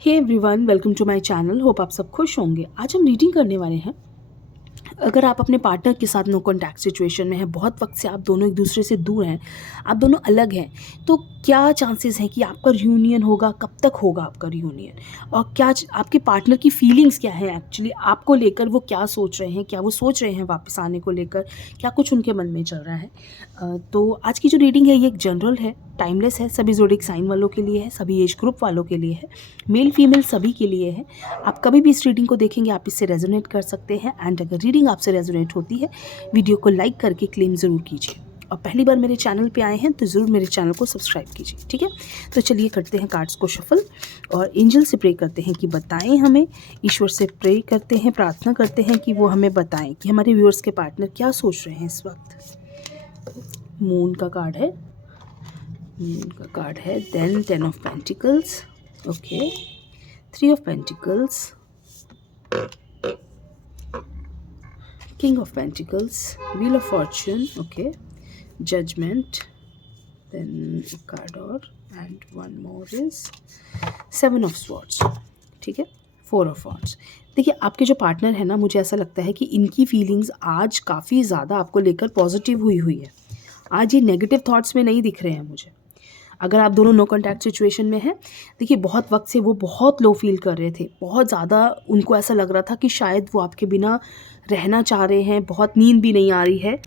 Hey everyone, welcome to my channel. Hope आप सब खुश होंगे। आज हम रीडिंग करने वाले हैं। अगर आप अपने पार्टनर के साथ नो कॉन्टैक्ट सिचुएशन में हैं, बहुत वक्त से आप दोनों एक दूसरे से दूर हैं, आप दोनों अलग हैं, तो क्या चांसेस हैं कि आपका रियूनियन होगा? कब तक होगा आपका रियूनियन? और क्या आपके पार्टनर की फीलिंग्स क्या हैं एक्चुअली आपको लेकर? वो क्या सोच रहे हैं? क्या वो सोच रहे हैं वापस आने को लेकर? क्या कुछ उनके मन में चल रहा है? तो आज की जो रीडिंग है ये एक जनरल है, टाइमलेस है, सभी ज़ोडिएक साइन वालों के लिए है, सभी एज ग्रुप वालों के लिए है, मेल फीमेल सभी के लिए है। आप कभी भी इस रीडिंग को देखेंगे आप इससे रेजोनेट कर सकते हैं। एंड अगर रीडिंग आपसे रेजोनेट होती है, वीडियो को लाइक करके क्लेम ज़रूर कीजिए। और पहली बार मेरे चैनल पे आए हैं तो ज़रूर मेरे चैनल को सब्सक्राइब कीजिए, ठीक है? तो चलिए करते हैं कार्ड्स को शफल और एंजल से प्रे करते हैं कि बताएं हमें। ईश्वर से प्रे करते हैं, प्रार्थना करते हैं कि वो हमें बताएं कि हमारे व्यूअर्स के पार्टनर क्या सोच रहे हैं इस वक्त। मून का कार्ड है, then 10 of pentacles, okay, 3 of pentacles, king of pentacles, wheel of fortune, okay, judgment, then card और and one more is 7 of swords, ठीक है, 4 ऑफ वॉन्ड्स। देखिए आपके जो पार्टनर है ना, मुझे ऐसा लगता है कि इनकी फीलिंग्स आज काफ़ी ज़्यादा आपको लेकर पॉजिटिव हुई है। आज ये नेगेटिव थॉट्स में नहीं दिख रहे हैं मुझे। अगर आप दोनों नो कॉन्टैक्ट सिचुएशन में हैं, देखिए बहुत वक्त से वो बहुत लो फील कर रहे थे, बहुत ज़्यादा उनको ऐसा लग रहा था कि शायद वो आपके बिना रहना चाह रहे हैं, बहुत नींद भी नहीं आ रही है।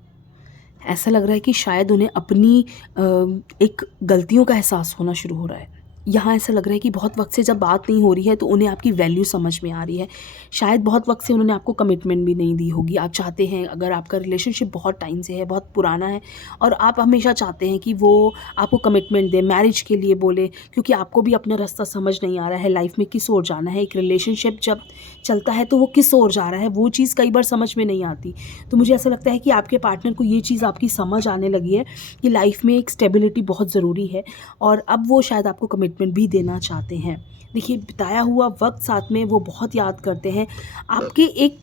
ऐसा लग रहा है कि शायद उन्हें अपनी एक गलतियों का एहसास होना शुरू हो रहा है। यहाँ ऐसा लग रहा है कि बहुत वक्त से जब बात नहीं हो रही है तो उन्हें आपकी वैल्यू समझ में आ रही है। शायद बहुत वक्त से उन्होंने आपको कमिटमेंट भी नहीं दी होगी। आप चाहते हैं, अगर आपका रिलेशनशिप बहुत टाइम से है, बहुत पुराना है, और आप हमेशा चाहते हैं कि वो आपको कमिटमेंट दे, मैरिज के लिए बोले, क्योंकि आपको भी अपना रास्ता समझ नहीं आ रहा है लाइफ में किस ओर जाना है। एक रिलेशनशिप जब चलता है तो वो किस ओर जा रहा है वो चीज़ कई बार समझ में नहीं आती। तो मुझे ऐसा लगता है कि आपके पार्टनर को ये चीज़ आपकी समझ आने लगी है कि लाइफ में एक स्टेबिलिटी बहुत ज़रूरी है, और अब वो शायद आपको कमिटमेंट भी देना चाहते हैं। देखिए बिताया हुआ वक्त साथ में वो बहुत याद करते हैं। आपके एक,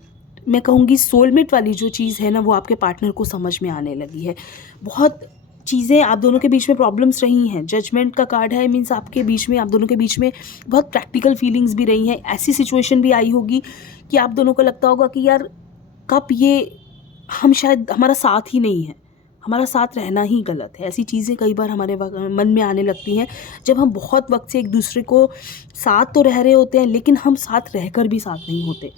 मैं कहूँगी, सोलमेट वाली जो चीज़ है ना, वो आपके पार्टनर को समझ में आने लगी है। बहुत चीज़ें आप दोनों के बीच में प्रॉब्लम्स रही हैं। जजमेंट का कार्ड है, मीन्स आपके बीच में, आप दोनों के बीच में बहुत प्रैक्टिकल फीलिंग्स भी रही हैं। ऐसी सिचुएशन भी आई होगी कि आप दोनों को लगता होगा कि यार कब ये, हम शायद, हमारा साथ ही नहीं है, हमारा साथ रहना ही गलत है। ऐसी चीज़ें कई बार हमारे मन में आने लगती हैं जब हम बहुत वक्त से एक दूसरे को साथ तो रह रहे होते हैं लेकिन हम साथ रहकर भी साथ नहीं होते।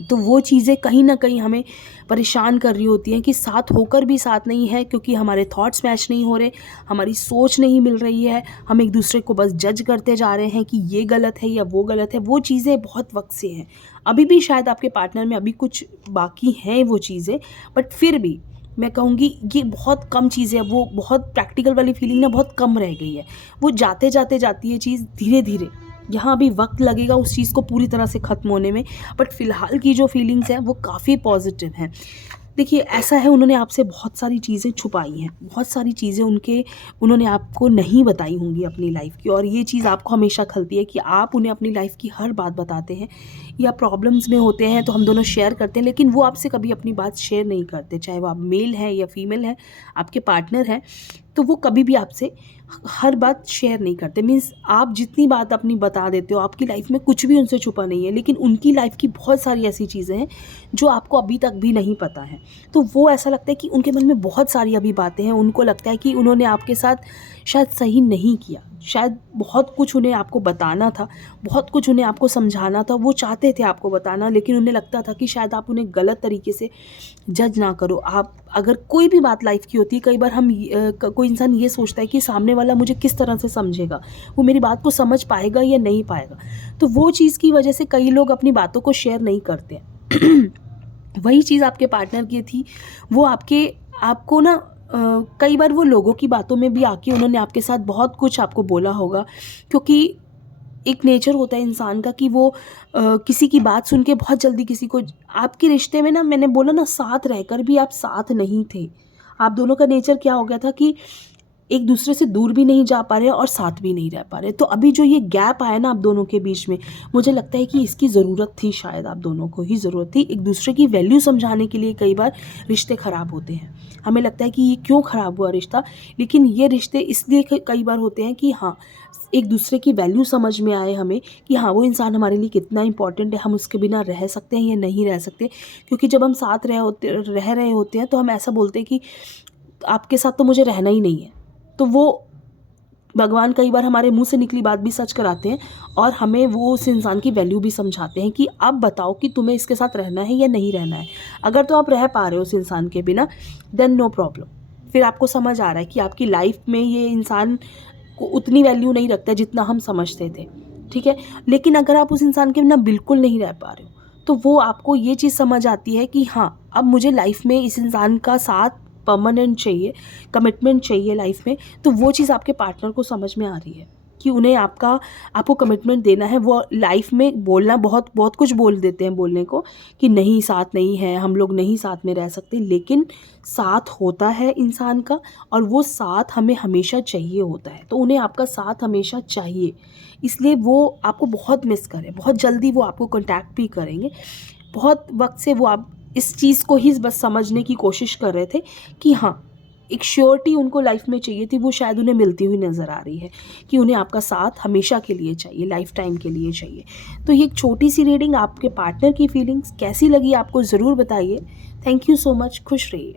तो वो चीज़ें कहीं ना कहीं हमें परेशान कर रही होती हैं कि साथ होकर भी साथ नहीं है, क्योंकि हमारे थॉट्स मैच नहीं हो रहे, हमारी सोच नहीं मिल रही है, हम एक दूसरे को बस जज करते जा रहे हैं कि ये गलत है या वो गलत है। वो चीज़ें बहुत वक्त से हैं। अभी भी शायद आपके पार्टनर में अभी कुछ बाकी हैं वो चीज़ें, बट फिर भी मैं कहूँगी ये बहुत कम चीज़ें है। वो बहुत प्रैक्टिकल वाली फीलिंग ना बहुत कम रह गई है। वो जाते जाते जाती है चीज़ धीरे धीरे। यहाँ अभी वक्त लगेगा उस चीज़ को पूरी तरह से ख़त्म होने में, बट फ़िलहाल की जो फीलिंग्स हैं वो काफ़ी पॉजिटिव हैं। देखिए ऐसा है, उन्होंने आपसे बहुत सारी चीज़ें छुपाई हैं, बहुत सारी चीज़ें उन्होंने आपको नहीं बताई होंगी अपनी लाइफ की, और ये चीज़ आपको हमेशा खलती है कि आप उन्हें अपनी लाइफ की हर बात बताते हैं, या प्रॉब्लम्स में होते हैं तो हम दोनों शेयर करते हैं, लेकिन वो आपसे कभी अपनी बात शेयर नहीं करते। चाहे वो आप मेल हैं या फीमेल हैं, आपके पार्टनर हैं, तो वो कभी भी आपसे हर बात शेयर नहीं करते। मीन्स आप जितनी बात अपनी बता देते हो, आपकी लाइफ में कुछ भी उनसे छुपा नहीं है, लेकिन उनकी लाइफ की बहुत सारी ऐसी चीज़ें हैं जो आपको अभी तक भी नहीं पता है। तो वो ऐसा लगता है कि उनके मन में बहुत सारी अभी बातें हैं। उनको लगता है कि उन्होंने आपके साथ शायद सही नहीं किया, शायद बहुत कुछ उन्हें आपको बताना था, बहुत कुछ उन्हें आपको समझाना था। वो चाहते थे आपको बताना, लेकिन उन्हें लगता था कि शायद आप उन्हें गलत तरीके से जज ना करो। आप अगर कोई भी बात लाइफ की होती है, कई बार हम कोई इंसान ये सोचता है कि सामने वाला मुझे किस तरह से समझेगा, वो मेरी बात को समझ पाएगा या नहीं पाएगा। तो वो चीज़ की वजह से कई लोग अपनी बातों को शेयर नहीं करते हैं। वही चीज़ आपके पार्टनर की थी। वो आपको ना कई बार वो लोगों की बातों में भी आके उन्होंने आपके साथ बहुत कुछ आपको बोला होगा, क्योंकि एक नेचर होता है इंसान का कि वो किसी की बात सुन के बहुत जल्दी किसी को, आपके रिश्ते में ना, मैंने बोला ना, साथ रहकर भी आप साथ नहीं थे। आप दोनों का नेचर क्या हो गया था कि एक दूसरे से दूर भी नहीं जा पा रहे और साथ भी नहीं रह पा रहे। तो अभी जो ये गैप आया ना आप दोनों के बीच में, मुझे लगता है कि इसकी ज़रूरत थी, शायद आप दोनों को ही ज़रूरत थी। एक दूसरे की वैल्यू समझाने के लिए कई बार रिश्ते ख़राब होते हैं। हमें लगता है कि ये क्यों ख़राब हुआ रिश्ता, लेकिन ये रिश्ते इसलिए कई बार होते हैं कि हाँ, एक दूसरे की वैल्यू समझ में आए हमें कि हाँ वो इंसान हमारे लिए कितना इम्पोर्टेंट है, हम उसके बिना रह सकते हैं या नहीं रह सकते। क्योंकि जब हम साथ रह रहे होते हैं तो हम ऐसा बोलते हैं कि आपके साथ तो मुझे रहना ही नहीं है। तो वो भगवान कई बार हमारे मुंह से निकली बात भी सच कराते हैं और हमें वो उस इंसान की वैल्यू भी समझाते हैं कि अब बताओ कि तुम्हें इसके साथ रहना है या नहीं रहना है। अगर तो आप रह पा रहे हो उस इंसान के बिना, देन नो प्रॉब्लम। फिर आपको समझ आ रहा है कि आपकी लाइफ में ये इंसान को उतनी वैल्यू नहीं रखता है जितना हम समझते थे, ठीक है। लेकिन अगर आप उस इंसान के बिना बिल्कुल नहीं रह पा रहे हो, तो वो आपको ये चीज़ समझ आती है कि हाँ अब मुझे लाइफ में इस इंसान का साथ परमानेंट चाहिए, कमिटमेंट चाहिए लाइफ में। तो वो चीज़ आपके पार्टनर को समझ में आ रही है कि उन्हें आपको कमिटमेंट देना है। वो लाइफ में बोलना बहुत बहुत कुछ बोल देते हैं बोलने को कि नहीं साथ नहीं है, हम लोग नहीं साथ में रह सकते, लेकिन साथ होता है इंसान का और वो साथ हमें हमेशा चाहिए होता है। तो उन्हें आपका साथ हमेशा चाहिए, इसलिए वो आपको बहुत मिस करें, बहुत जल्दी वो आपको कॉन्टैक्ट भी करेंगे। बहुत वक्त से वो आप इस चीज़ को ही बस समझने की कोशिश कर रहे थे कि हाँ एक श्योरिटी उनको लाइफ में चाहिए थी, वो शायद उन्हें मिलती हुई नज़र आ रही है कि उन्हें आपका साथ हमेशा के लिए चाहिए, लाइफ टाइम के लिए चाहिए। तो ये एक छोटी सी रीडिंग आपके पार्टनर की फीलिंग्स कैसी लगी आपको ज़रूर बताइए। थैंक यू सो मच, खुश रहिए।